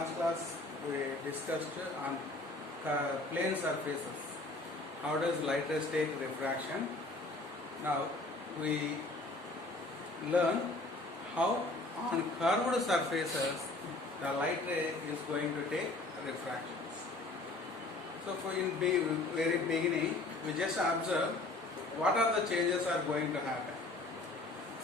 last class we discussed on plane surfaces. How does light rays take refraction? Now we learn how on curved surfaces the light ray is going to take refractions. So for in very beginning we just observe what are the changes are going to happen.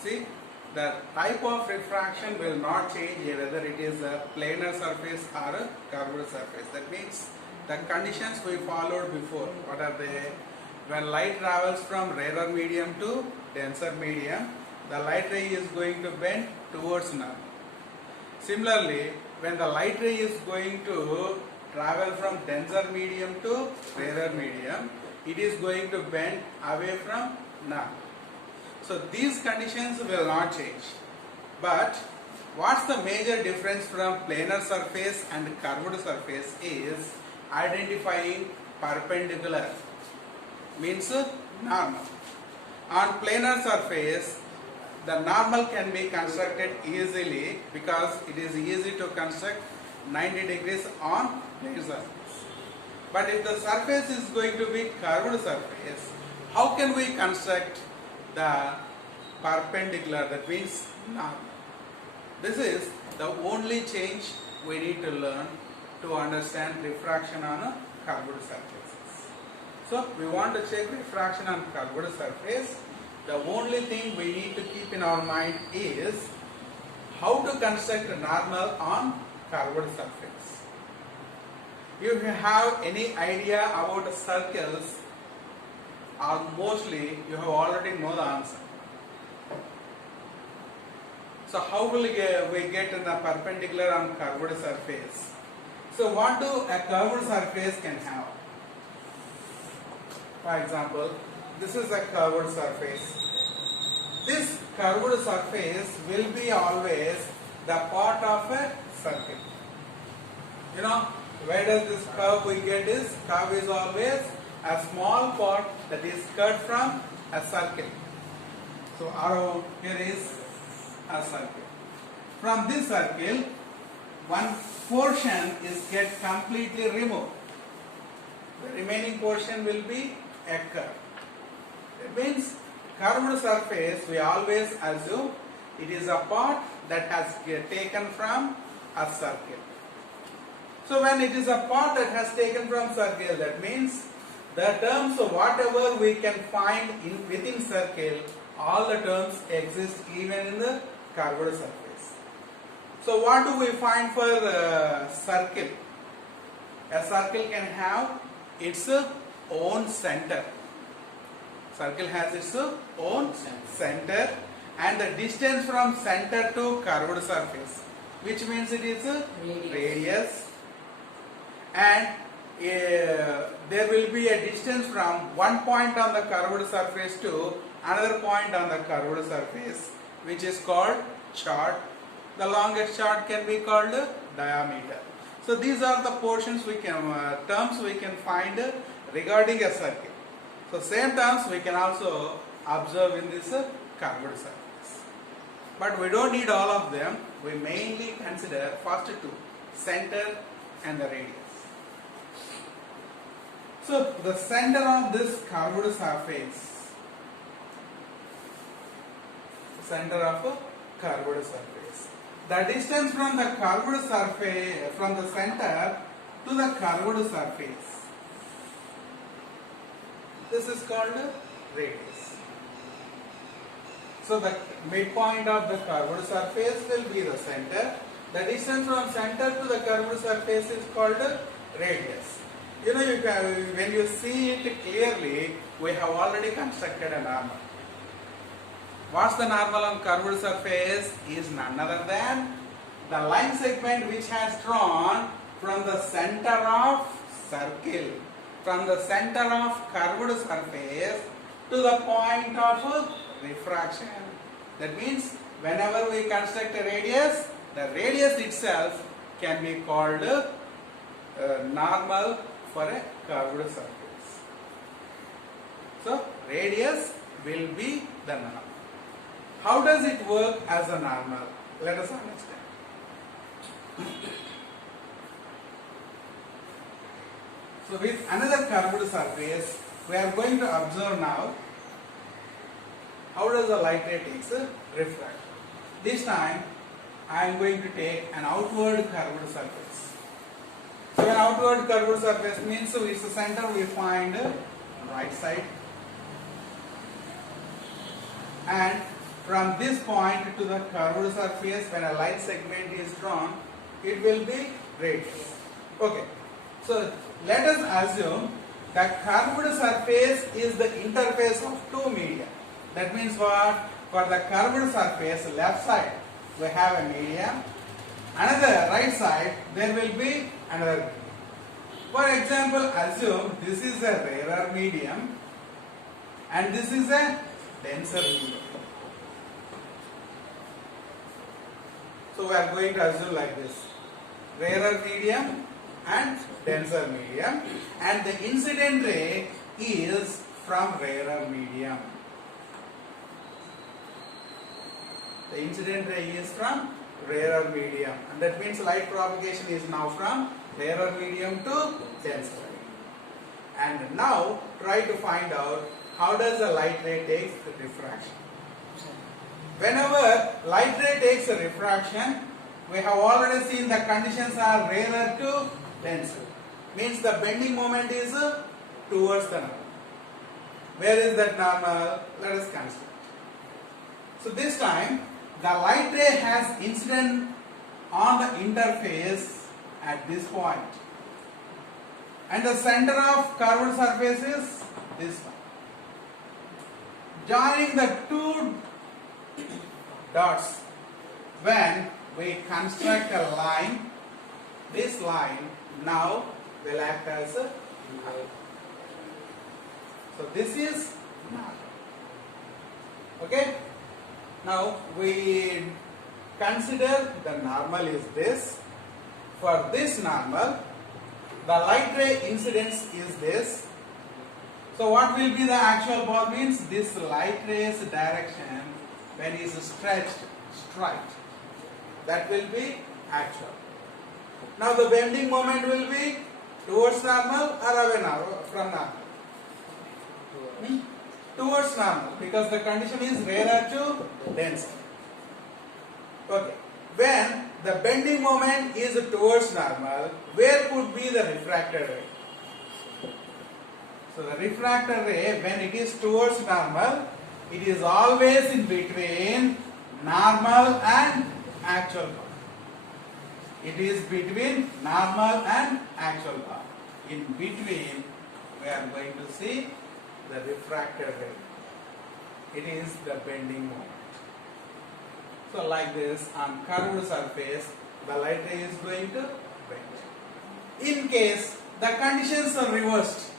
See, the type of refraction will not change whether it is a planar surface or a curved surface. That means the conditions we followed before. What are they? When light travels from rarer medium to denser medium, the light ray is going to bend towards north. Similarly, when the light ray is going to travel from denser medium to rarer medium, it is going to bend away from north. So these conditions will not change. But what's the major difference from planar surface and curved surface is identifying perpendicular, means normal. On planar surface, the normal can be constructed easily because it is easy to construct 90 degrees on plane surface. But if the surface is going to be curved surface, how can we construct the perpendicular, that means normal? This is the only change we need to learn to understand refraction on a curved surfaces. So we want to check refraction on curved surface. The only thing we need to keep in our mind is how to construct a normal on curved surface. If you have any idea about circles, or mostly you have already know the answer. So how will we get in the perpendicular on curved surface? So what do a curved surface can have? For example, this is a curved surface. This curved surface will be always the part of a circle. You know, where does this curve we get is? Curve is always a small part that is cut from a circle. So arrow here is a circle. From this circle, one portion is get completely removed. The remaining portion will be a curve. It means curved surface we always assume it is a part that has taken from a circle. So when it is a part that has taken from circle, that means the terms of whatever we can find within circle, all the terms exist even in the curved surface. So what do we find for circle? A circle can have its own center. Circle has its own center and the distance from center to curved surface, which means it is a radius, and there will be a distance from one point on the curved surface to another point on the curved surface, which is called chord. The longest chord can be called diameter. So these are the portions we can terms we can find regarding a circle. So same terms we can also observe in this curved surface. But we don't need all of them. We mainly consider first two, center and the radius. So the center of this curved surface, center of a curved surface. The distance from the curved surface, from the center to the curved surface, this is called radius. So the midpoint of the curved surface will be the center. The distance from center to the curved surface is called radius. You know, when you see it clearly, we have already constructed a normal. What's the normal on curved surface? Is none other than the line segment which has drawn from the center of circle, from the center of curved surface to the point of refraction. That means whenever we construct a radius, the radius itself can be called normal for a curved surface. So radius will be the normal. How does it work as a normal? Let us understand. So with another curved surface, we are going to observe now how does the light ray takes a refraction. This time I am going to take an outward curved surface. So an outward curved surface means its center we find right side, and from this point to the curved surface, when a light segment is drawn, it will be radius. Okay, so let us assume that curved surface is the interface of two media. That means what? For the curved surface, left side we have a medium, another right side there will be another medium. For example, assume this is a rarer medium and this is a denser medium. So we are going to assume like this: rarer medium and denser medium, and the incident ray is from rarer medium. The incident ray is from rarer medium, and that means light propagation is now from rarer medium to denser medium. And now try to find out how does the light ray takes the refraction. Whenever light ray takes a refraction, we have already seen the conditions are rarer to denser. Means the bending moment is towards the normal. Where is that normal? Let us consider. So this time the light ray has incident on the interface at this point, and the center of curved surface is this one. Joining the two dots, when we construct a line, this line now will act as a normal. So this is normal. Okay? Now we consider the normal is this. For this normal, the light ray incidence is this. So what will be the actual path? Means this light ray's direction when it is stretched straight, that will be actual. Now the bending moment will be towards normal or away from normal? Towards normal, because the condition is rarer to denser. Okay. When the bending moment is towards normal, where could be the refracted ray? So the refracted ray, when it is towards normal, it is always in between normal and actual path. It is between normal and actual path. In between, we are going to see the refracted ray. It is the bending moment. So like this, on curved surface, the light ray is going to bend. In case the conditions are reversed,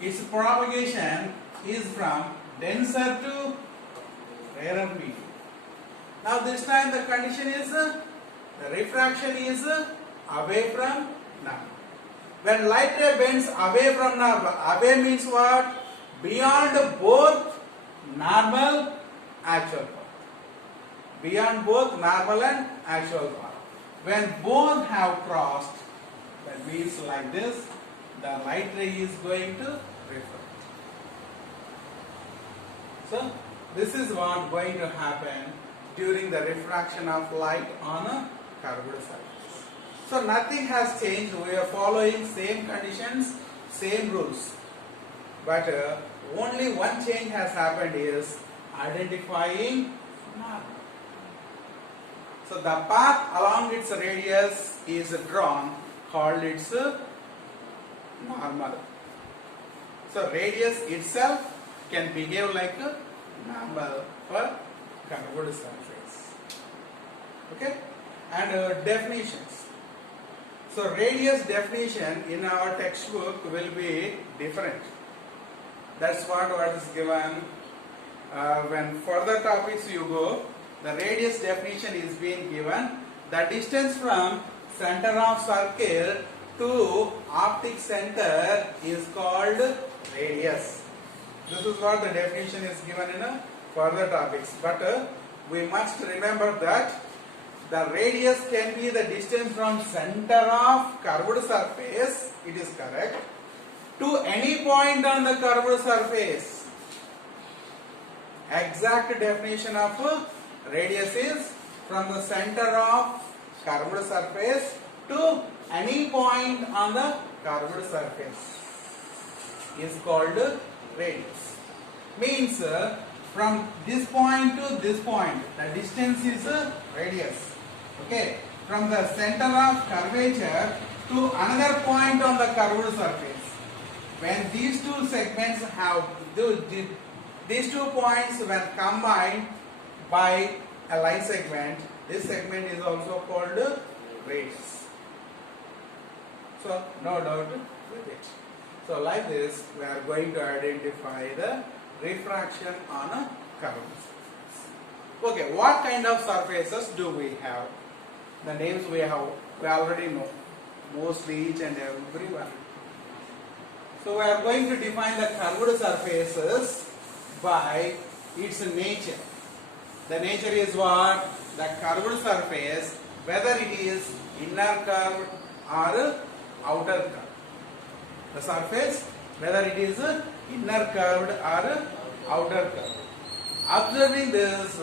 its propagation is from denser to rarer medium. Now this time the condition is, the refraction is away from normal. When light ray bends away from normal, away means what? Beyond both normal, actual path. Beyond both normal and actual path. When both have crossed, that means like this, the light ray is going to refract. So this is what going to happen during the refraction of light on a curved surface. So nothing has changed. We are following same conditions, same rules. But only one change has happened is identifying normal. So the path along its radius is drawn, called its normal. So radius itself can behave like a normal for curved surface. Okay? And definitions. So radius definition in our textbook will be different. That's what is given. When further topics you go, the radius definition is being given. The distance from center of circle to optic center is called radius. This is what the definition is given in further topics. But we must remember that the radius can be the distance from center of curved surface, it is correct, to any point on the curved surface. Exact definition of radius is from the center of curved surface to any point on the curved surface is called radius. Means from this point to this point, the distance is radius. Okay, from the center of curvature to another point on the curved surface. When these two segments have these 2 points were combined by a line segment, this segment is also called radius. So no doubt with it. So like this, we are going to identify the refraction on a curved surface. Okay, what kind of surfaces do we have? The names we already know, mostly each and every one. So we are going to define the curved surfaces by its nature. The nature is what? The curved surface, whether it is inner curved or outer curved. The surface, whether it is inner curved or outer curved. Observing this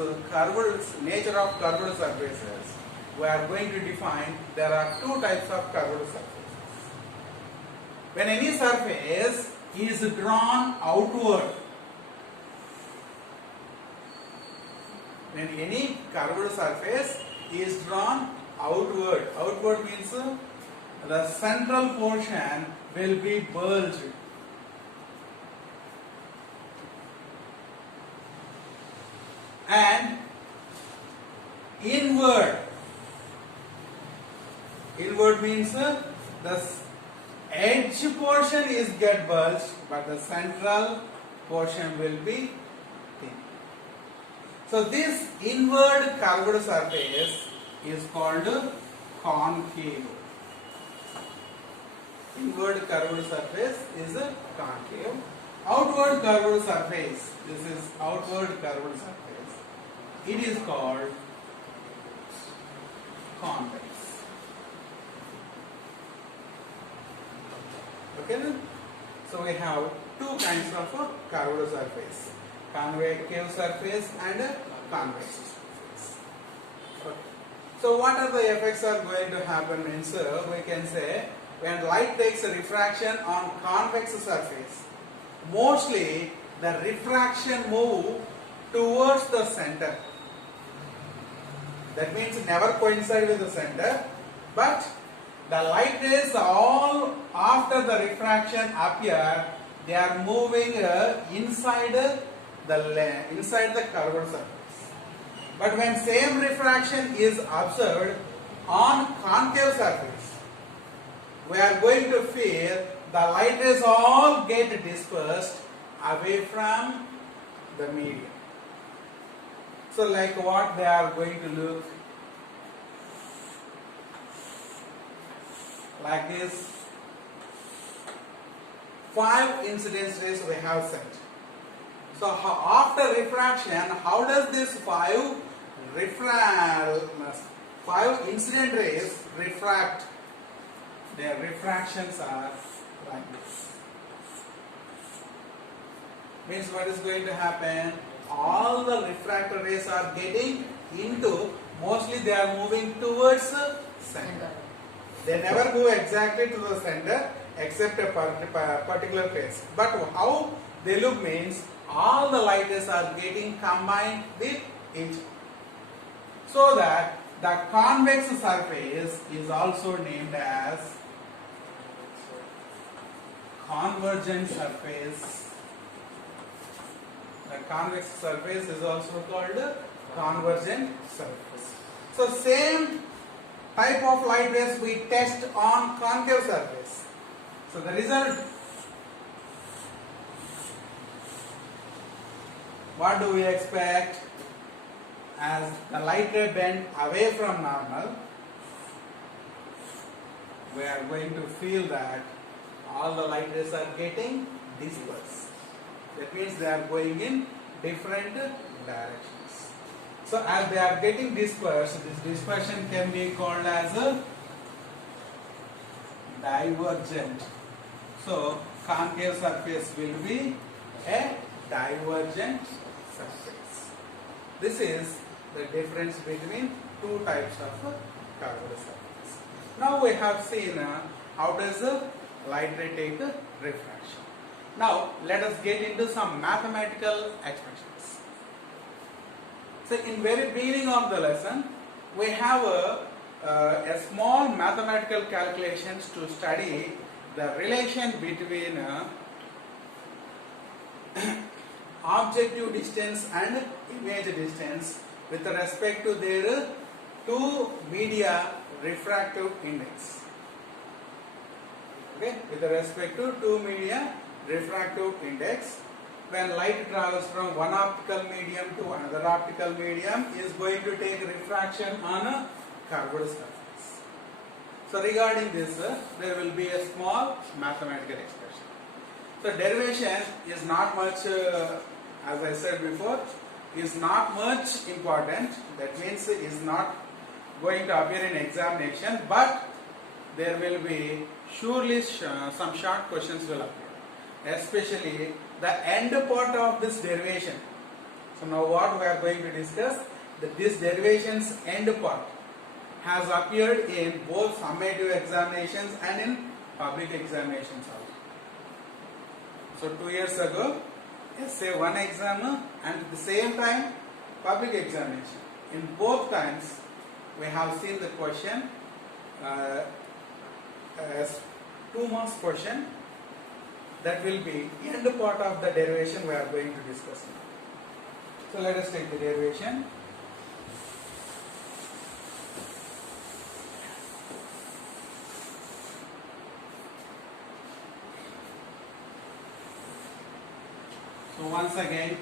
nature of curved surfaces, we are going to define there are 2 types of curved surfaces. When any surface is drawn outward, when any curved surface is drawn outward, outward means the central portion will be bulged. And inward means the edge portion is get bulged, but the central portion will be thin. So this inward curved surface is called concave. Inward curved surface is a concave. Outward curved surface, this is outward curved surface. It is called convex. Okay then? So we have 2 kinds of curved surface. Concave surface and convex surface. Okay. So what are the effects are going to happen means we can say when light takes a refraction on convex surface, mostly the refraction move towards the center. That means never coincide with the center, but the light rays all after the refraction appear, they are moving inside the curved surface. But when same refraction is observed on concave surface, we are going to feel the light rays all get dispersed away from the medium. So like what they are going to look like this. 5 incidence rays we have set. So after refraction, how does this 5 incident rays refract? Their refractions are like this. Means what is going to happen? All the refracted rays are getting into, mostly they are moving towards the center. They never go exactly to the center except a particular place. But how they look means all the light rays are getting combined with each other. So that the convex surface is also named as convergent surface. The convex surface is also called convergent surface. So same type of light rays we test on concave surface. So the result, what do we expect? As the light ray bend away from normal, we are going to feel that all the light rays are getting dispersed. That means they are going in different directions. So as they are getting dispersed, this dispersion can be called as a divergent. So concave surface will be a divergent surface. This is the difference between two types of curved surface. Now we have seen how does light ray take refraction. Now let us get into some mathematical expressions. So in very beginning of the lesson, we have a small mathematical calculations to study the relation between objective distance and image distance with respect to their two media refractive index. Okay, with respect to two media refractive index, when light travels from one optical medium to another optical medium, is going to take refraction on a curved surface. So regarding this, there will be a small mathematical expression. So derivation is not much, as I said before, is not much important. That means it is not going to appear in examination, but there will be surely some short questions will appear, especially the end part of this derivation. So now what we are going to discuss, that this derivation's end part has appeared in both summative examinations and in public examinations also. So 2 years ago, essay 1 exam and at the same time public examination. In both times we have seen the question as 2 marks question. That will be end part of the derivation we are going to discuss now. So let us take the derivation. So once again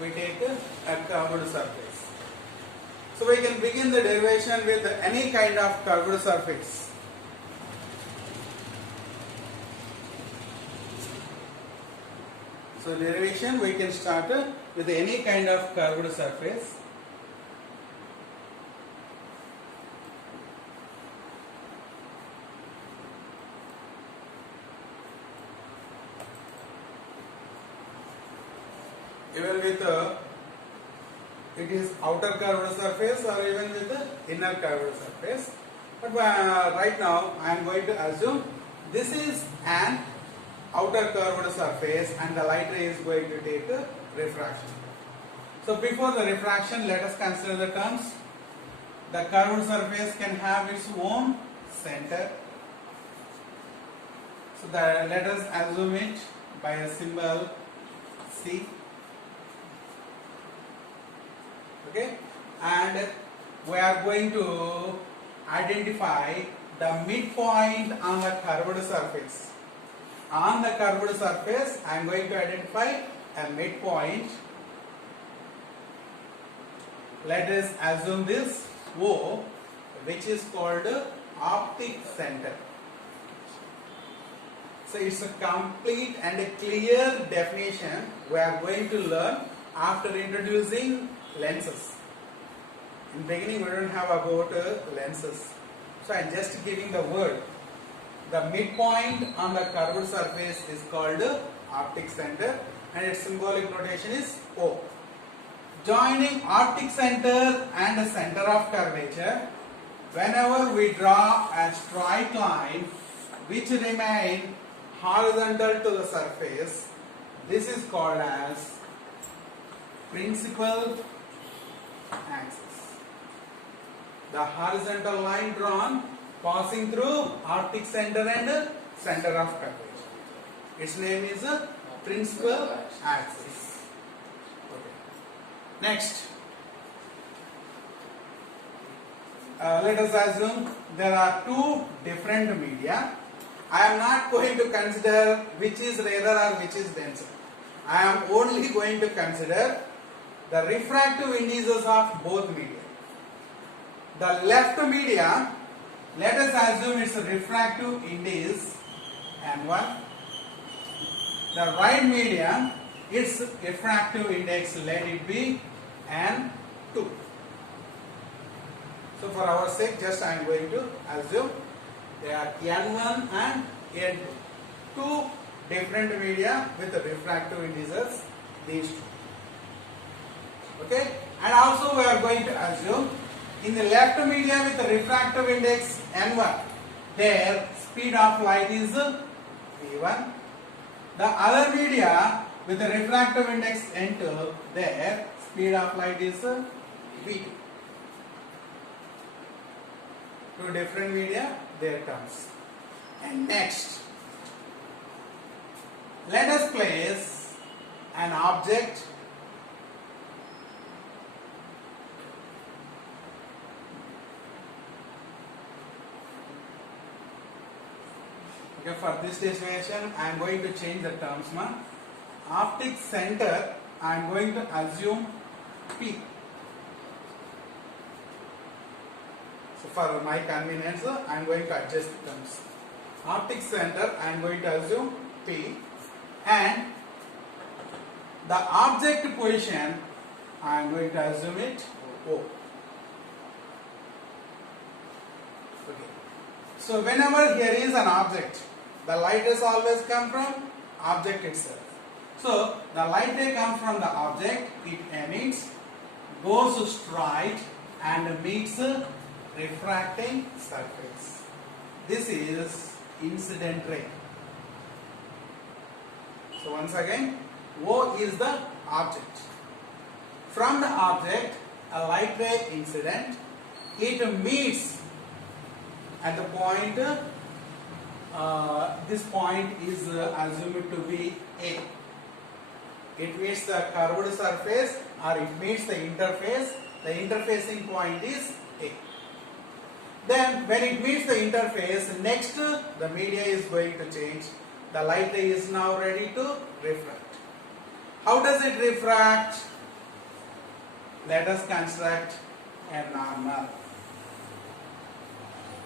we take a curved surface. So we can begin the derivation with any kind of curved surface. So derivation we can start with any kind of curved surface. Even with it is outer curved surface or even with the inner curved surface. But right now I am going to assume this is an outer curved surface and the light ray is going to take a refraction. So before the refraction, let us consider the terms. The curved surface can have its own center. So let us assume it by a symbol C. Okay, and we are going to identify the midpoint on the curved surface. On the curved surface, I am going to identify a midpoint. Let us assume this O, which is called optic center. So it's a complete and a clear definition we are going to learn after introducing lenses. In the beginning we don't have about lenses. So I am just giving the word. The midpoint on the curved surface is called optic center and its symbolic notation is O. Joining optic center and the center of curvature, whenever we draw a straight line which remain horizontal to the surface, this is called as principal axis. The horizontal line drawn passing through optic center and center of curvature. Its name is principal axis. Okay. Next, let us assume there are two different media. I am not going to consider which is rarer or which is denser. I am only going to consider the refractive indices of both media. The left media, let us assume its refractive index N1. The right medium, its refractive index, let it be N2. So for our sake, just I am going to assume they are N1 and N2. Two different media with refractive indices, these two. Okay? And also we are going to assume in the left media with the refractive index N1, their speed of light is V1. The other media with the refractive index N2, their speed of light is V2. Two different media, their terms. And next, let us place an object for this definition. I am going to change the terms. Optic center, I am going to assume P. So for my convenience, I am going to adjust the terms. Optic center, I am going to assume P, and the object position, I am going to assume it O. Okay. So whenever here is an object, the light rays always come from object itself. So the light ray comes from the object, it emits, goes straight and meets refracting surface. This is incident ray. So once again, O is the object. From the object, a light ray incident, it meets at the point, this point is assumed to be A. It meets the curved surface or it meets the interface. The interfacing point is A. Then when it meets the interface, next the media is going to change. The light ray is now ready to refract. How does it refract? Let us construct a normal.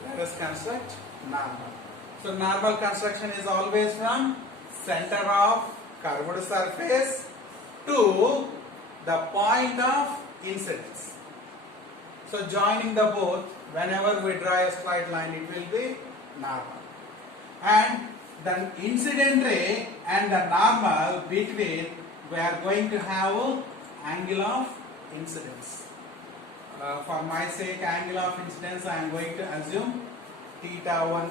Let us construct normal. So normal construction is always from center of curved surface to the point of incidence. So joining the both, whenever we draw a straight line, it will be normal. And the incident ray and the normal between, we are going to have angle of incidence. For my sake, angle of incidence, I am going to assume θ1.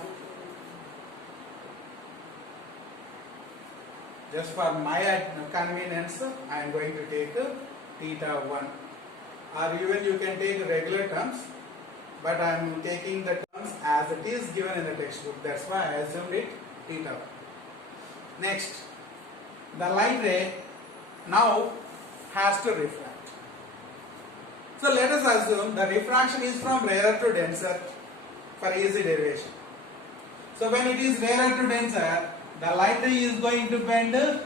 Just for my convenience, I am going to take θ1. Or even you can take regular terms, but I am taking the terms as it is given in the textbook. That's why I assumed it θ1. Next, the light ray now has to refract. So let us assume the refraction is from rarer to denser for easy derivation. So when it is rarer to denser, the light ray is going to bend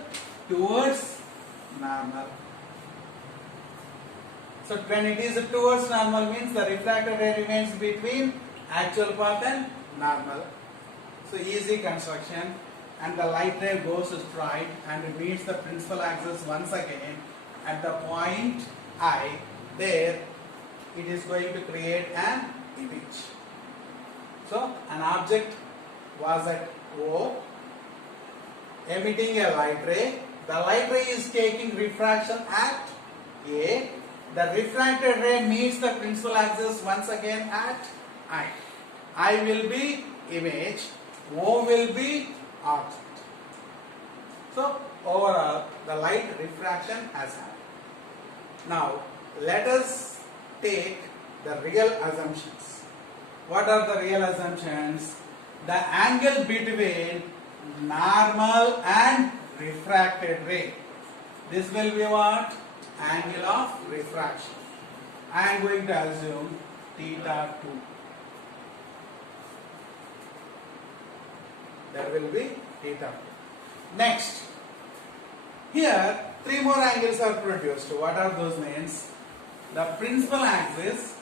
towards normal. So when it is towards normal means the refracted ray remains between actual path and normal. So easy construction, and the light ray goes straight and meets the principal axis once again at the point I. There it is going to create an image. So an object was at O emitting a light ray. The light ray is taking refraction at A. The refracted ray meets the principal axis once again at I. I will be image, O will be object. So overall the light refraction has happened. Now let us take the real assumptions. What are the real assumptions? The angle between normal and refracted ray. This will be what? Angle of refraction. I am going to assume θ2. That will be θ2. Next, here three more angles are produced. What are those names? The principal axis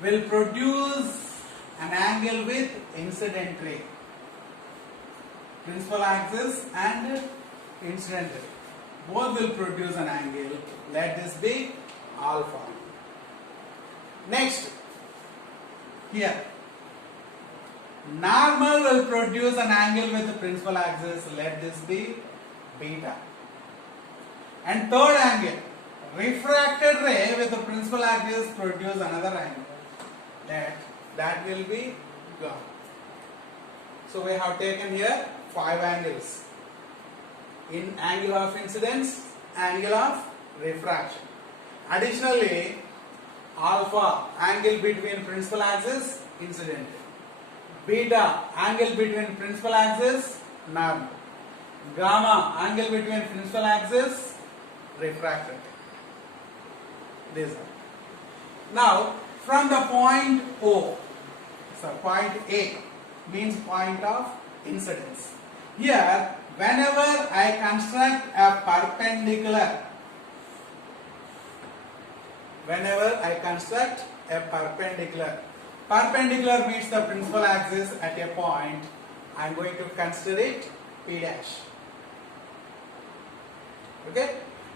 will produce an angle with incident ray. Principal axis and incident ray both will produce an angle. Let this be alpha. Next, here, normal will produce an angle with the principal axis. Let this be beta. And third angle, refracted ray with the principal axis produce another angle. That will be gamma. So we have taken here 5 angles. In angle of incidence, angle of refraction. Additionally, alpha, angle between principal axis, incident. Beta, angle between principal axis, normal. Gamma, angle between principal axis, refracted. These are. Now, from the point O, so point A means point of incidence. Here, whenever I construct a perpendicular, perpendicular meets the principal axis at a point, I am going to consider it P dash. Okay,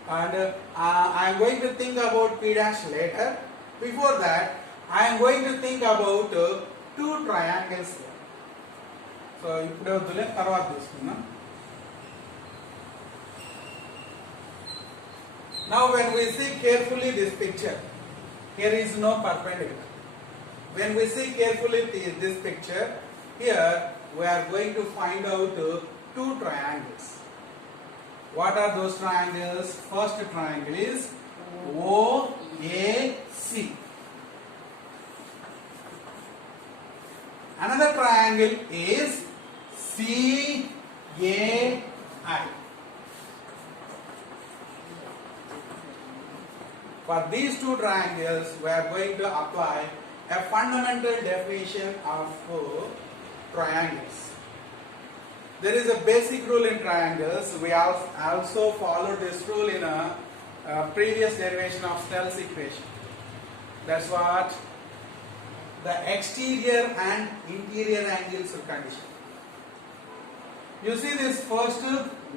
and I am going to think about P dash later. Before that, I am going to think about 2 triangles here. So, ఇప్పుడు వద్దులే తర్వాత తీసుకుందాం. Now when we see carefully this picture, here is no perpendicular. When we see carefully this picture, here we are going to find out 2 triangles. What are those triangles? First triangle is OAC. Another triangle is CAI. For these 2 triangles, we are going to apply a fundamental definition of triangles. There is a basic rule in triangles. We also followed this rule in a previous derivation of Snell's equation. That's what the exterior and interior angles condition. You see this first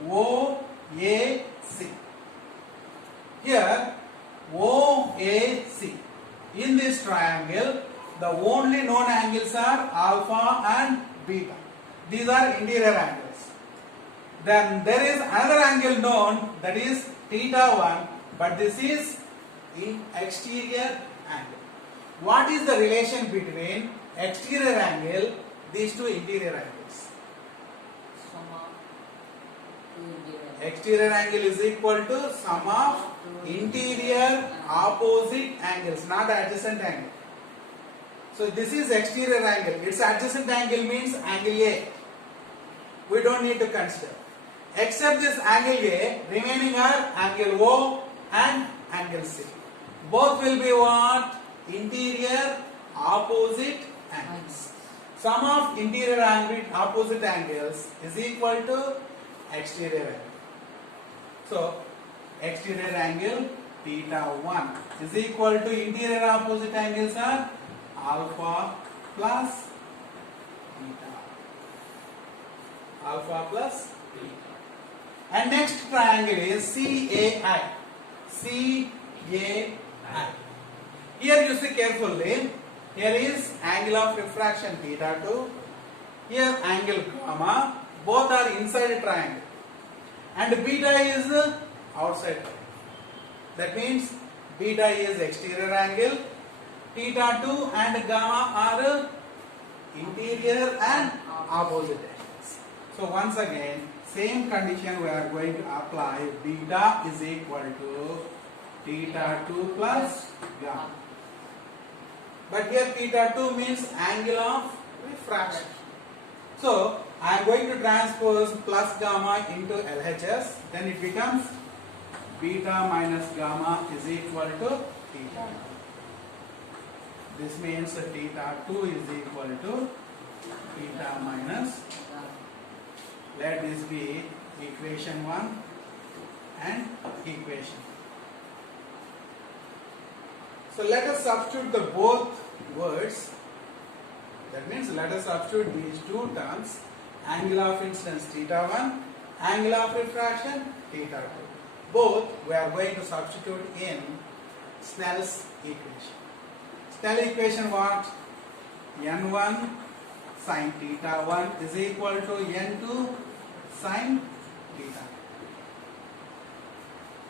OAC. Here, OAC. In this triangle, the only known angles are alpha and beta. These are interior angles. Then there is another angle known, that is theta 1, but this is in exterior angle. What is the relation between exterior angle, these 2 interior angles? Exterior angle is equal to sum of interior opposite angles, not adjacent angle. So this is exterior angle. Its adjacent angle means angle A. We don't need to consider. Except this angle A, remaining are angle O and angle C. Both will be what? Interior opposite angles. Sum of interior angle opposite angles is equal to exterior angle. So, exterior angle theta 1 is equal to interior opposite angles are alpha plus beta. Alpha plus beta. And next triangle is CAI. CAI. Here you see carefully. Here is angle of refraction theta 2. Here angle gamma. Both are inside a triangle. And beta is outside. That means beta is exterior angle. Theta 2 and gamma are interior and opposite angles. So once again, same condition we are going to apply. Beta is equal to theta 2 plus gamma. But here theta 2 means angle of refraction. So I am going to transpose plus gamma into LHS. Then it becomes beta minus gamma is equal to theta. This means theta 2 is equal to theta minus. Let this be equation 1 and equation. So let us substitute the both words. That means let us substitute these 2 terms. Angle of incidence theta 1, angle of refraction theta 2. Both we are going to substitute in Snell's equation. Tell equation what? N1 sin theta 1 is equal to N2 sin theta.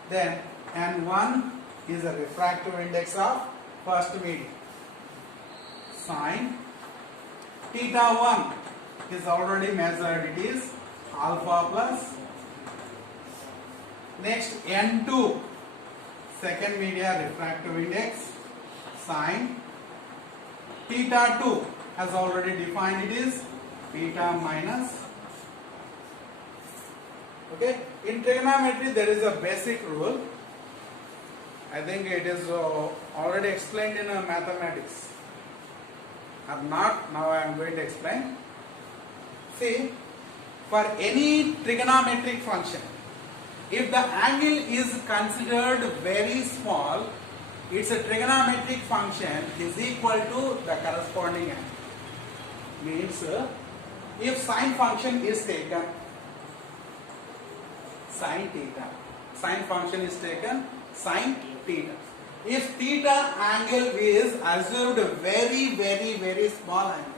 Then N1 is a refractive index of first medium. Sin theta 1 is already measured, it is alpha plus. Next N2, second media refractive index, sin theta 2 has already defined, it is theta minus. Okay, in trigonometry there is a basic rule. I think it is already explained in mathematics. Or not, now I am going to explain. See, for any trigonometric function, if the angle is considered very small, its a trigonometric function is equal to the corresponding angle. Means if sine function is taken, sine theta, sine function is taken sine theta. If theta angle is assumed very small angle,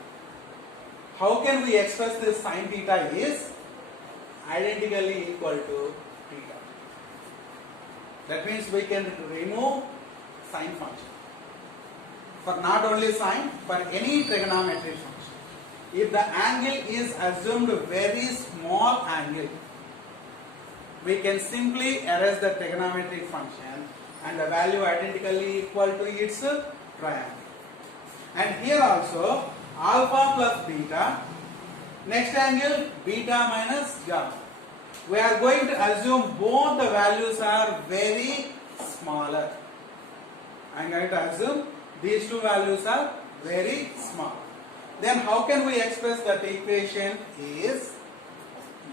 how can we express this sine theta is identically equal to theta? That means we can remove sine function for not only sine, for any trigonometric function. If the angle is assumed very small angle, we can simply erase the trigonometric function and the value identically equal to its triangle. And here also alpha plus beta, next angle beta minus gamma. We are going to assume both the values are very smaller. I am going to assume these two values are very small. Then how can we express that equation is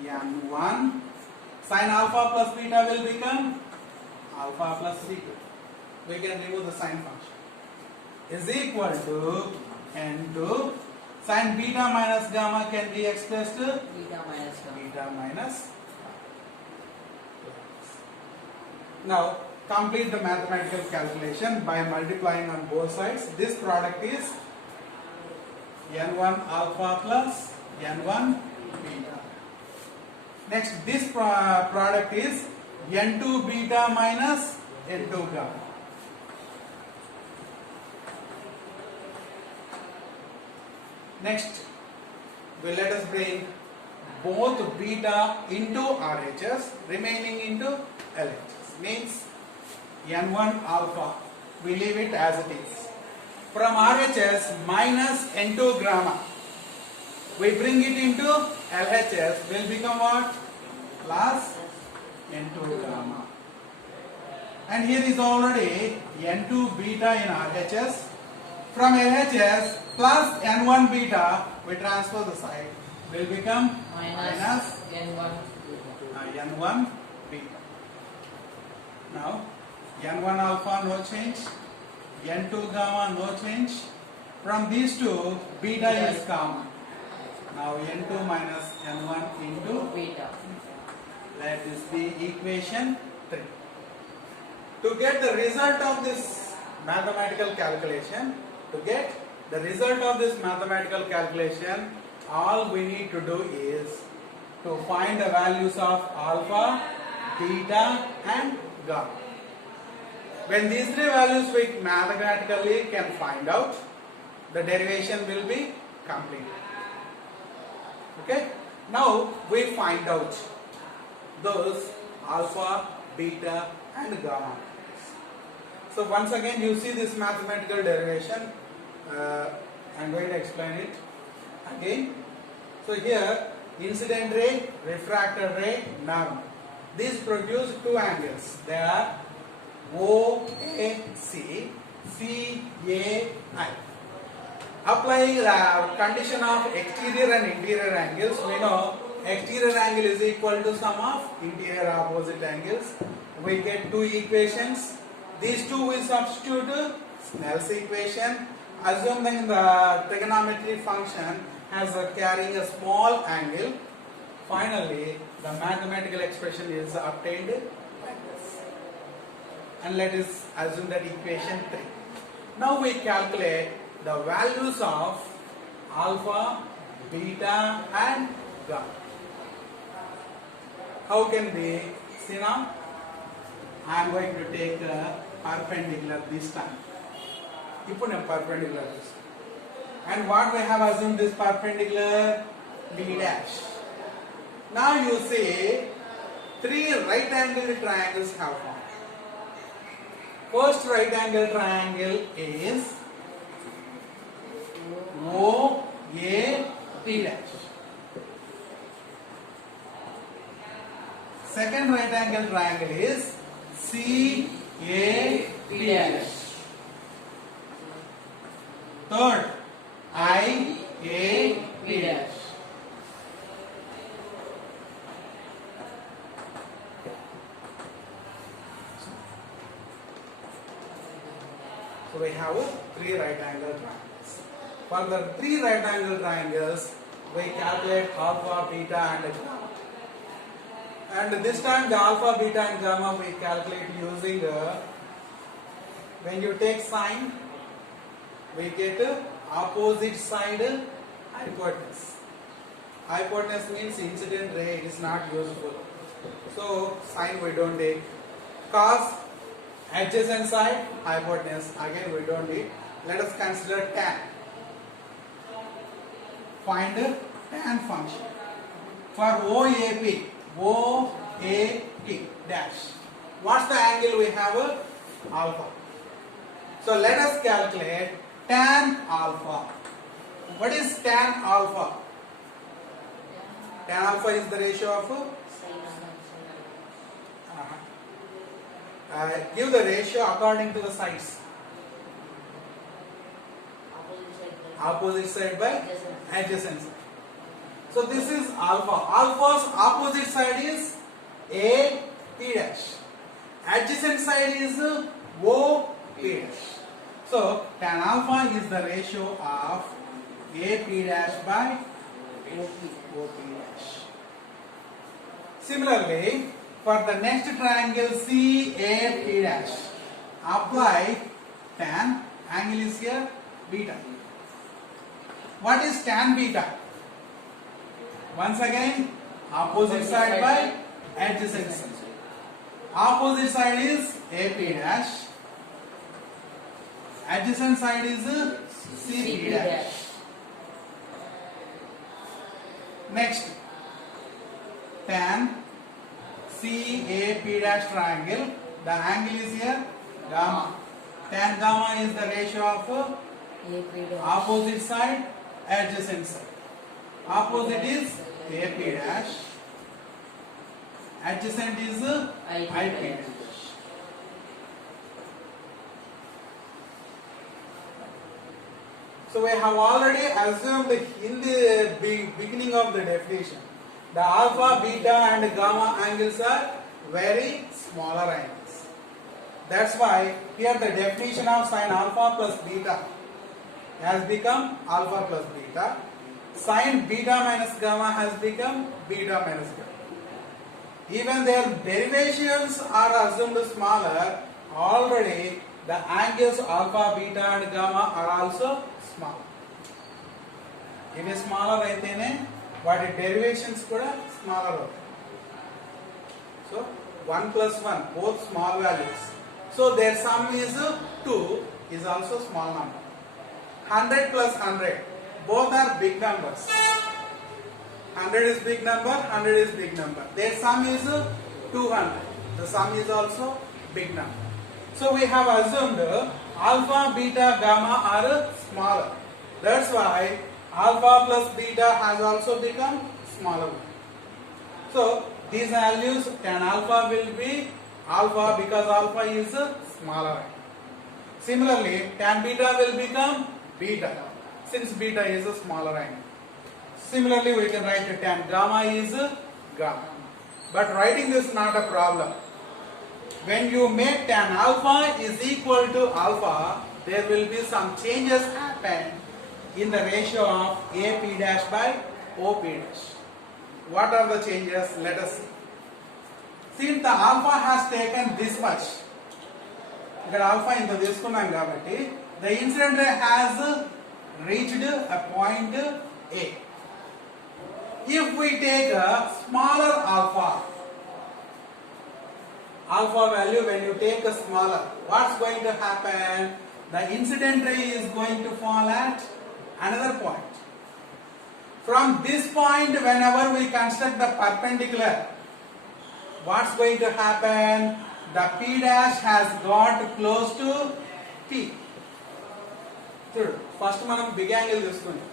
N1 sin alpha plus beta will become alpha plus beta. We can remove the sine function. Is equal to N2 sin beta minus gamma can be expressed Beta minus gamma. beta minus. Now complete the mathematical calculation by multiplying on both sides. This product is N1 alpha plus N1 beta. Next, this product is N2 beta minus N2 gamma. Next, let us bring both beta into RHS, remaining into LHS. Means N1 alpha, we leave it as it is. From RHS minus N2 gamma, we bring it into LHS, will become what? Plus N2 gamma. And here is already N2 beta in RHS. From LHS plus N1 beta, we transfer the side, will become minus N1 N1 beta. Now N1 alpha no change, N2 gamma no change. From these two, beta is common. Now N2 minus N1 into beta. let this be equation 3. To get the result of this mathematical calculation, all we need to do is to find the values of alpha, beta and gamma. When these three values we mathematically can find out, the derivation will be complete. Okay? Now we find out those alpha, beta and gamma. So once again you see this mathematical derivation. I am going to explain it again. So here incident ray, refracted ray, normal. These produce two angles. They are OAC, CAI. Apply the condition of exterior and interior angles. We know exterior angle is equal to sum of interior opposite angles. We get two equations. These two we substitute Snell's equation. Assume that the trigonometry function has carrying a small angle. Finally, the mathematical expression is obtained like this. And let us assume that equation 3. Now we calculate the values of alpha, beta and gamma. How can we see now? I am going to take a perpendicular this time. Ippudu I am perpendicular this time. And what we have assumed this perpendicular? B dash. Now you see 3 right angled triangles have formed. First right angle triangle is OAP dash. Second right angle triangle is CAP dash. Third IAP dash. So we have 3 right angle triangles. For the 3 right angle triangles, we calculate alpha, beta and gamma. And this time the alpha, beta and gamma we calculate using when you take sine, we get opposite side hypotenuse. Hypotenuse means incident ray, it is not useful. So sine we don't take. Cos, adjacent side, hypotenuse, again we don't need. Let us consider tan. Find tan function. For OAP dash. What's the angle we have? Alpha. So let us calculate tan alpha. What is tan alpha? Tan alpha is the ratio of give the ratio according to the sides. Opposite side by adjacent side. So this is alpha. Alpha's opposite side is AP dash. Adjacent side is OP dash. So tan alpha is the ratio of AP dash by OP dash. Similarly, for the next triangle CAP dash, apply tan, angle is here, beta. What is tan beta? Once again, opposite side by adjacent side. Opposite side is AP dash, adjacent side is CP dash. Next, tan CAP dash triangle, the angle is here gamma. Tan gamma is the ratio of opposite side, adjacent side. Opposite is AP dash, adjacent is IP dash. So we have already assumed in the beginning of the definition, the alpha, beta and gamma angles are very smaller angles. That's why here the definition of sine alpha plus beta has become alpha plus beta. Sine beta minus gamma has become beta minus gamma. Even their derivations are assumed smaller. Already the angles alpha, beta and gamma are also small. If is smaller aitene vaati derivations kuda smaller avutayi. So 1 plus 1 both small values. So their sum is 2 is also small number. 100 plus 100 both are big numbers. 100 is big number, 100 is big number. Their sum is 200. The sum is also big number. So we have assumed alpha, beta, gamma are smaller. That's why alpha plus beta has also become smaller. So these values, tan alpha will be alpha because alpha is smaller. Similarly, tan beta will become beta since beta is a smaller angle. Similarly, we can write tan gamma is gamma. But writing this is not a problem. When you make tan alpha is equal to alpha, there will be some changes happen in the ratio of AP dash by OP dash. What are the changes? Let us see. Since the alpha has taken this much, ఇక్కడ alpha ఇంత తీసుకున్నాం కాబట్టి The incident ray has reached a point A. If we take a smaller alpha value, when you take a smaller, what's going to happen? The incident ray is going to fall at another point. From this point, whenever we construct the perpendicular, what's going to happen? The P dash has got close to P. First మనం big angle తీసుకుందాం.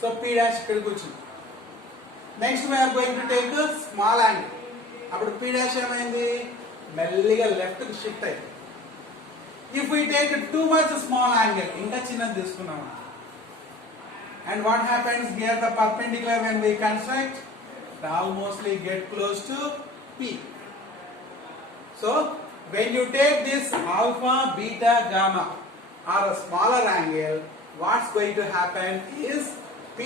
So P dash ఇక్కడికి వచ్చింది. Next we are going to take a small angle. అప్పుడు P dash ఏమైంది? మెల్లిగా left కి shift అయింది. If we take too much small angle, ఇంకా చిన్నది తీసుకున్నాం. And what happens here? The perpendicular when we construct, it almostly get close to P. So when you take this alpha, beta, gamma or a smaller angle, what's going to happen is P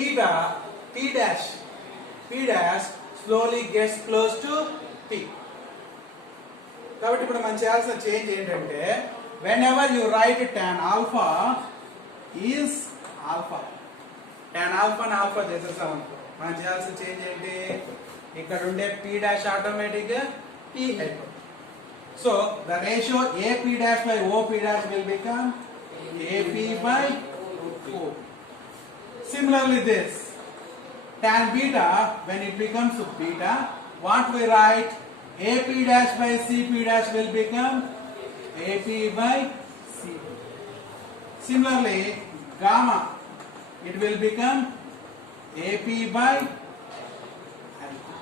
dash slowly gets close to P. కాబట్టి ఇప్పుడు మనం చేయాల్సిన change ఏంటంటే whenever you write tan alpha is alpha, tan alpha ని alpha చేసేసాం అనుకో, మనం చేయాల్సిన చేంజ్ ఏంటి? ఇక్కడ ఉండే P dash ఆటోమేటిక్ గా P అయిపోతుంది. So the ratio AP dash by OP dash will become AP by O. Similarly this tan beta, when it becomes beta, what we write? AP dash by CP dash will become AP by CP. Similarly gamma, it will become AP by alpha.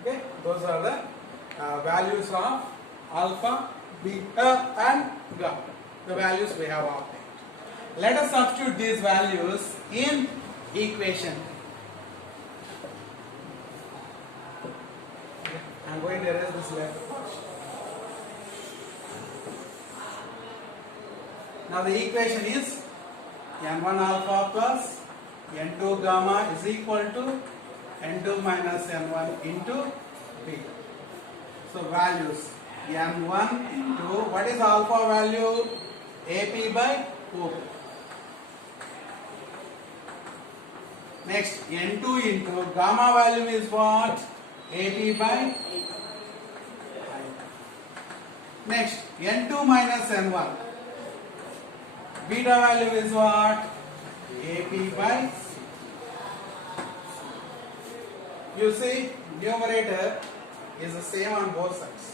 Okay, those are the values of alpha, beta and gamma. The values we have obtained. Let us substitute these values in equation. I am going to erase this letter first. Now the equation is n1 alpha plus n2 gamma is equal to n2 minus n1 into beta. So values n1 into, what is alpha value? AP by OP. Next n2 into gamma value is what? AP by I. Next n2 minus n1. Beta value is what? AP by C. You see, numerator is the same on both sides,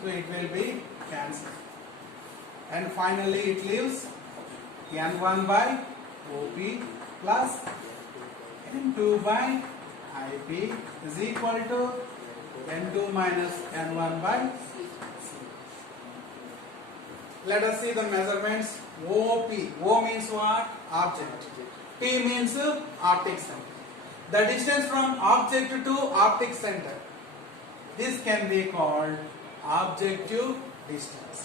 so it will be cancelled. And finally it leaves n1 by OP plus n2 by IP is equal to n2 minus n1 by C. Let us see the measurements. OP. O means what? Object. P means optic center. The distance from object to optic center. This can be called objective distance.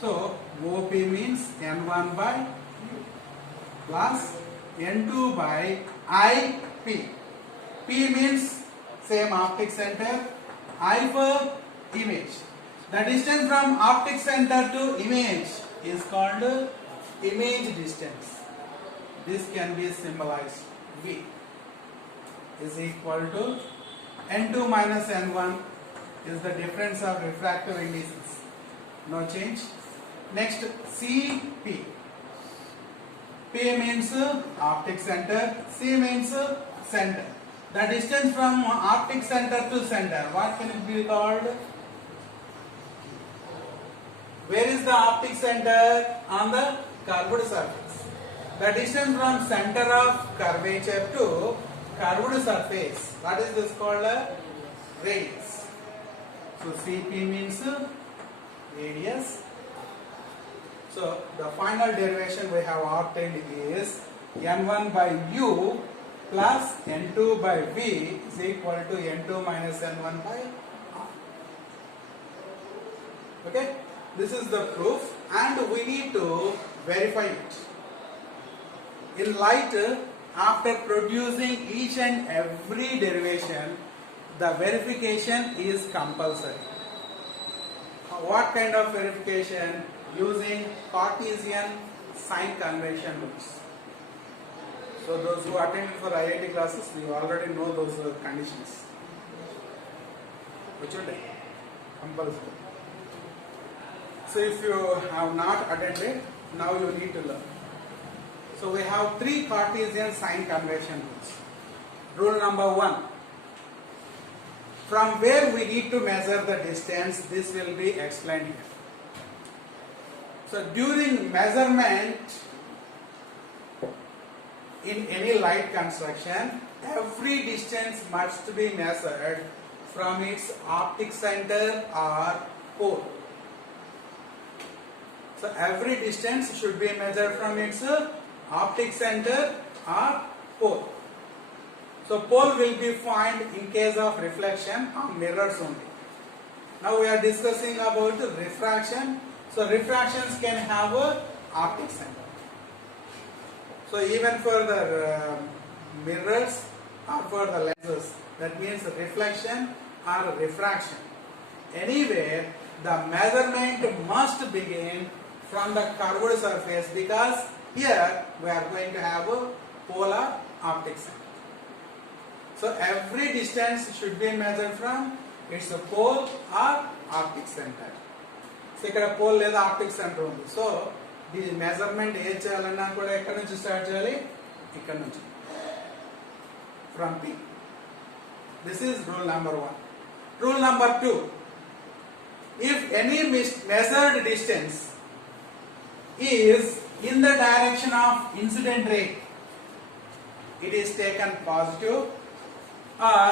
So OP means n1 by U plus n2 by IP. P means same optic center. I for image. The distance from optic center to image is called image distance. This can be symbolized V is equal to n2 minus n1 is the difference of refractive indices. No change. Next CP. P means optic center. C means center. The distance from optic center to center, what can it be called? Where is the optic center? On the curved surface. The distance from center of curvature to curved surface, what is this called? Radius. So CP means radius. So the final derivation we have obtained is n1 by U plus n2 by V is equal to n2 minus n1 by R. Okay, this is the proof and we need to verify it. In light, after producing each and every derivation, the verification is compulsory. What kind of verification? Using Cartesian sign convention rules. So those who attended for IIT classes, you already know those conditions. Which would compulsory. So if you have not attended, now you need to learn. So we have 3 Cartesian sign convention rules. Rule number 1. From where we need to measure the distance, this will be explained here. So during measurement in any light construction, every distance must be measured from its optic center or pole. So every distance should be measured from its optic center or pole. So pole will be found in case of reflection on mirrors only. Now we are discussing about refraction. So refractions can have a optic center. So even for the mirrors or for the lenses, that means reflection or refraction. Anywhere the measurement must begin from the curved surface, because here we are going to have a polar optic center. So every distance should be measured from its pole or optic center. So ఇక్కడ pole లేదా optic center ఉంది. So the measurement ఏ చేయాలన్నా కూడా ఎక్కడి నుంచి start చేయాలి? ఇక్కడ నుంచి. From P. This is rule number 1. Rule number 2. If any measured distance is in the direction of incident ray, it is taken positive, or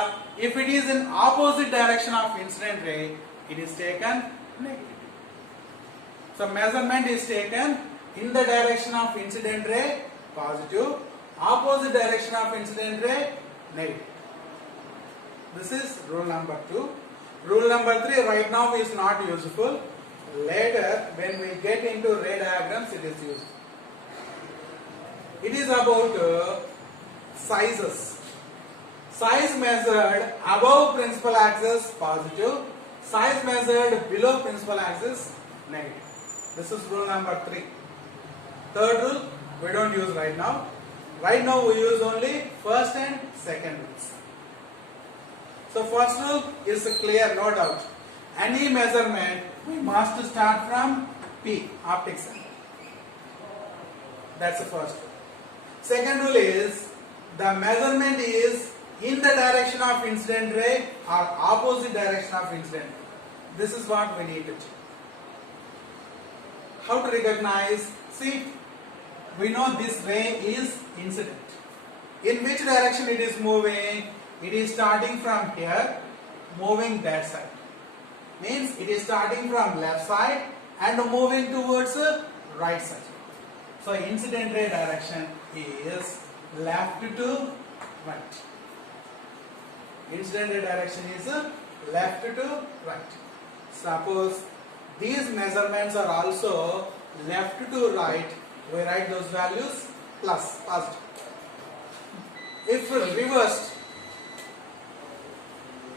if it is in opposite direction of incident ray, it is taken negative. So measurement is taken in the direction of incident ray, positive, opposite direction of incident ray, negative. This is rule number 2. Rule number 3 right now is not useful. Later when we get into ray diagrams, it is used. It is about sizes. Size measured above principal axis, positive. Size measured below principal axis, negative. This is rule number 3. Third rule we don't use right now. Right now we use only first and second rules. So first rule is clear, no doubt. Any measurement we must start from P, optic center. That's the first rule. Second rule is the measurement is in the direction of incident ray or opposite direction of incident ray. This is what we need to check. How to recognize? See, we know this ray is incident. In which direction it is moving? It is starting from here, moving that side. Means it is starting from left side and moving towards right side. So incident ray direction is left to right. Incident ray direction is left to right. Suppose these measurements are also left to right, we write those values plus, positive. If reversed,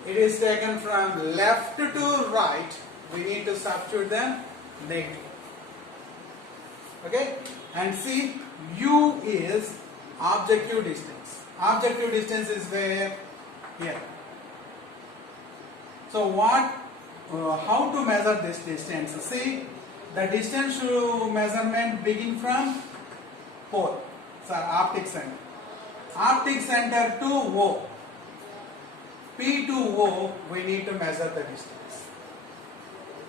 it is taken from left to right, we need to substitute them negative. Okay? And see, U is objective distance. Objective distance is where? Here. So how to measure this distance? See, the distance to measurement begin from pole, so optic center. Optic center to O. P to O, we need to measure the distance.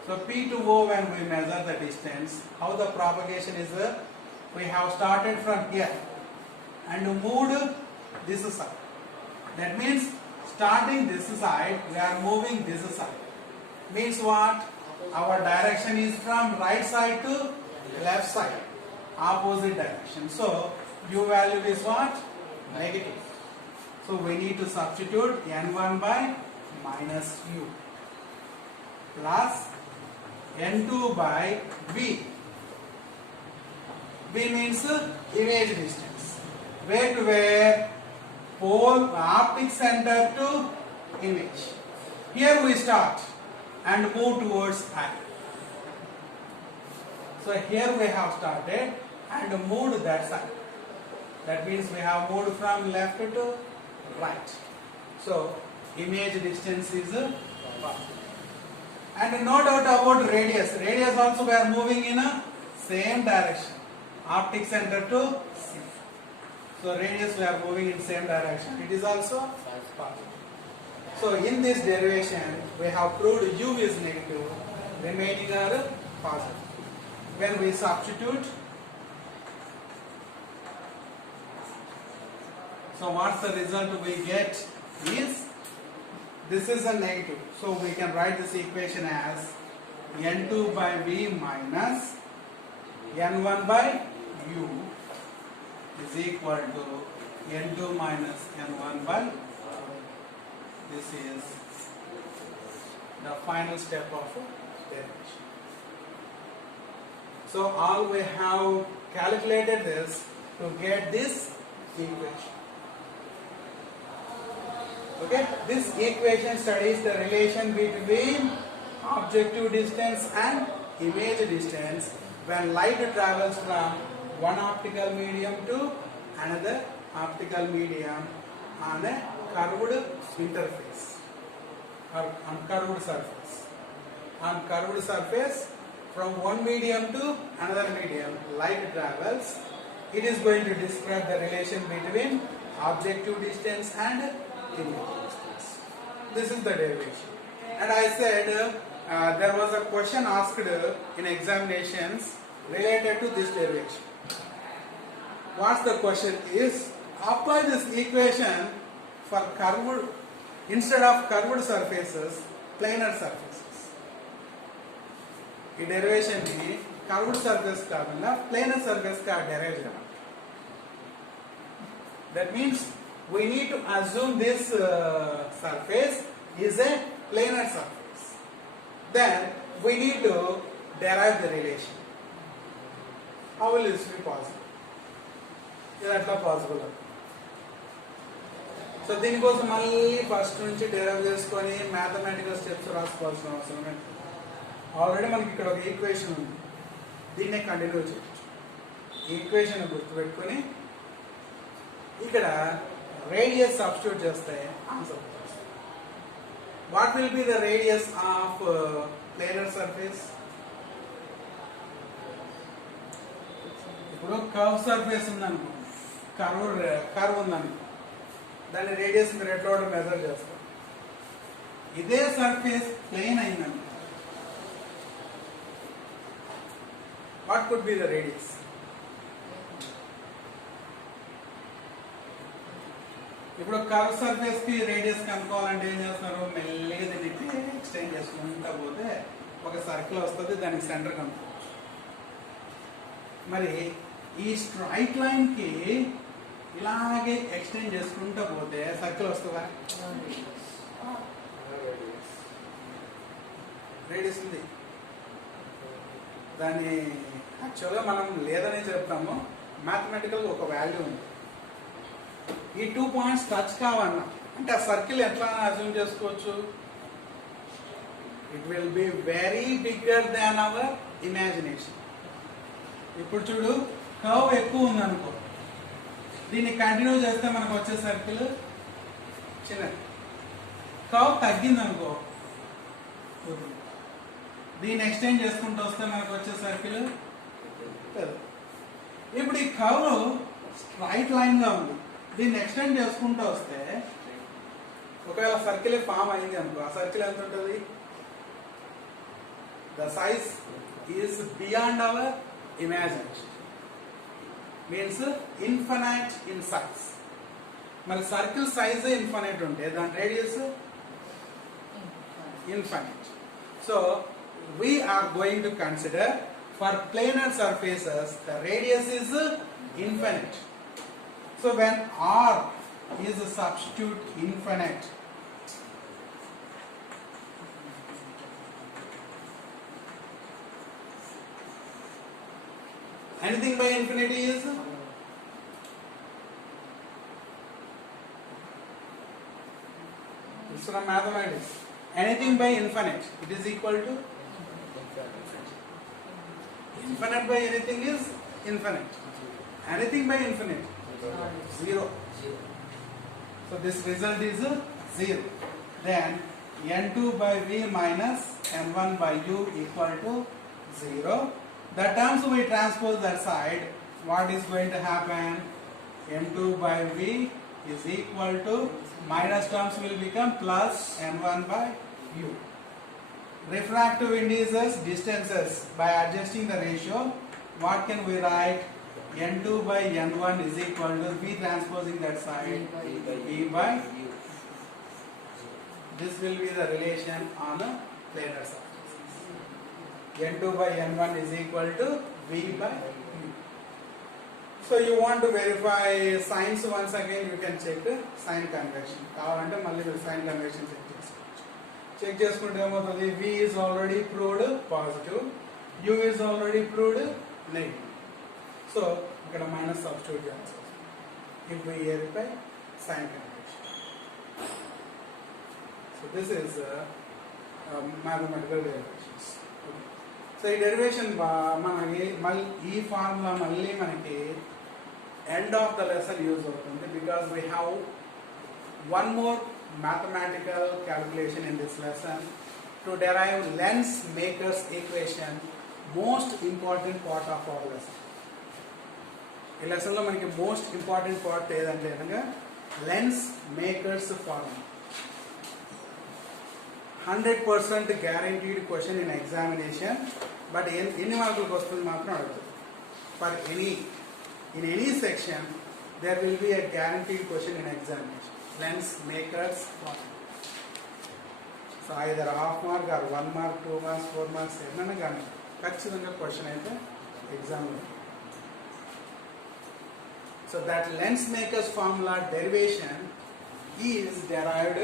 So P to O, when we measure the distance, how the propagation is? We have started from here and moved this side. That means starting this side, we are moving this side. Means what? Our direction is from right side to left side, opposite direction. So U value is what? Negative. So we need to substitute N1 by minus U plus N2 by V. V means image distance. Where to where? Pole, optic center to image. Here we start and move towards I. So here we have started and moved that side. That means we have moved from left to right. So image distance is positive. And no doubt about radius. Radius also we are moving in a same direction. Optic center to C. So radius we are moving in same direction. It is also positive. So in this derivation we have proved U is negative, remaining are positive. When we substitute, so what's the result we get is, this is a negative. So we can write this equation as N2 by V minus N1 by U is equal to N2 minus N1 by U. This is the final step of derivation. So all we have calculated this to get this equation. Okay, this equation studies the relation between objective distance and image distance when light travels from one optical medium to another optical medium on a curved interface or on curved surface. On curved surface, from one medium to another medium, light travels. It is going to describe the relation between objective distance and image distance. This is the derivation. And I said there was a question asked in examinations related to this derivation. What's the question is, apply this equation for curved, instead of curved surfaces, planar surfaces. ఈ derivation ని curved surface కాకుండా planar surface గా derive చేయాలి. That means we need to assume this surface is a planar surface. Then we need to derive the relation. How will this be possible? ఇది అట్లా possible. So దీనికోసం మళ్ళీ first నుంచి derive చేసుకొని mathematical steps రాసుకోవాల్సిన అవసరం లేదు. Already మనకి ఇక్కడ ఒక ఈక్వేషన్ ఉంది, దీన్నే కంటిన్యూ చేయొచ్చు. ఈ ఈక్వేషన్ గుర్తుపెట్టుకొని ఇక్కడ రేడియస్ సబ్స్టిట్యూట్ చేస్తే ఆన్సర్ వస్తుంది. What will be the radius of planar surface? ఇప్పుడు కర్వ్ సర్ఫేస్ ఉందనుకో, కర్వ్ ఉందనుకో, దాని రేడియస్ మీరు ఎట్లా మెజర్ చేస్తారు. ఇదే సర్ఫేస్ ప్లేన్ అయిందనుకో, what could be the radius? ఇప్పుడు కర్వ్ సర్ఫేస్ కి రేడియస్ కనుక్కోవాలంటే ఏం చేస్తారు, మెల్లిగా దీన్ని ఎక్స్టెండ్ చేసుకుంటా పోతే ఒక సర్కిల్ వస్తుంది, దానికి సెంటర్ కనుక్కోవచ్చు. మరి ఈ స్ట్రైట్ లైన్ కి ఇలాగే ఎక్స్టెండ్ చేసుకుంటా పోతే సర్కిల్ వస్తుందా? రేడియస్ ఉంది. దాన్ని యాక్చువల్గా మనం లేదని చెప్తాము, మ్యాథమెటికల్ ఒక వాల్యూ ఉంది. ఈ 2 పాయింట్స్ టచ్ కావన్నా అంటే ఆ సర్కిల్ ఎట్లా అజ్యూమ్ చేసుకోవచ్చు? It will be very bigger than hour imagination. ఇప్పుడు చూడు, కర్వ్ ఎక్కువ ఉందనుకో, దీన్ని కంటిన్యూ చేస్తే మనకు వచ్చే సర్కిల్ చిన్నది. కర్వ్ తగ్గిందనుకో, దీన్ని ఎక్స్టెండ్ చేసుకుంటూ వస్తే మనకు వచ్చే సర్కిల్ పెద్ద. ఇప్పుడు ఈ కర్వ్ స్ట్రైట్ లైన్ గా ఉంది, దీన్ని ఎక్స్టెండ్ చేసుకుంటూ వస్తే ఒకవేళ సర్కిల్ ఫామ్ అయింది అనుకో, ఆ సర్కిల్ ఎంత ఉంటుంది? The size is beyond our imagination, means infinite in size. మరి సర్కిల్ సైజ్ ఇన్ఫినైట్ ఉంటే దాని radius infinite. So we are going to consider for planar surfaces the radius is infinite. So when r is a substitute infinite, anything by infinity is it's from mathematics. Anything by infinite, it is equal to Infinite by anything is infinite. Anything by infinite? 0. So this result is 0. Then n2 by v minus n1 by u equal to 0. The terms we transpose that side. What is going to happen? n2 by v is equal to minus terms will become plus n1 by u. Refractive indices, distances, by adjusting the ratio, what can we write? n2 by n1 is equal to v transposing that side v by u. This will be the relation on a planar surface. n2 by n1 is equal to v by u. So you want to verify signs once again, you can check sign convention. కావాలంటే మళ్ళీ మీరు sign convention check చేసుకుంటే ఏమవుతుంది? v is already proved positive, u is already proved negative. So ఇక్కడ minus substitute చేయాల్సి వస్తుంది if we verify sign convention. So this is mathematical derivations. So ఈ derivation మనకి మళ్ళీ ఈ ఫార్ములా మళ్ళీ మనకి end of the lesson use అవుతుంది, because we have one more mathematical calculation in this lesson to derive lens makers equation, most important part of our lesson. ఈ lesson లో మనకి మోస్ట్ ఇంపార్టెంట్ పార్ట్ ఏదంటే కనుక lens makers formula. 100% guaranteed question in examination, but ఎన్ని మార్కులకు వస్తుంది మాత్రం అడుగుతుంది. For in any section there will be a guaranteed question in examination. Lens makers formula. So either half mark or 1 mark, 2 marks, 4 marks ఏమైనా కానీ ఖచ్చితంగా question అయితే ఎగ్జామ్లో. So that lens makers formula derivation is derived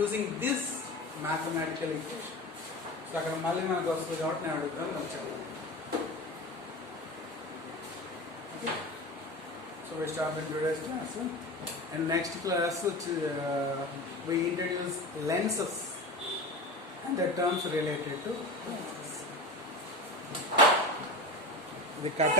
using this mathematical equation. So అక్కడ మళ్ళీ మనకు వస్తుంది కాబట్టి నేను అడుగుతాను వచ్చాను. So we start in today's class, and next class we introduce lenses and the terms related to lenses. The cut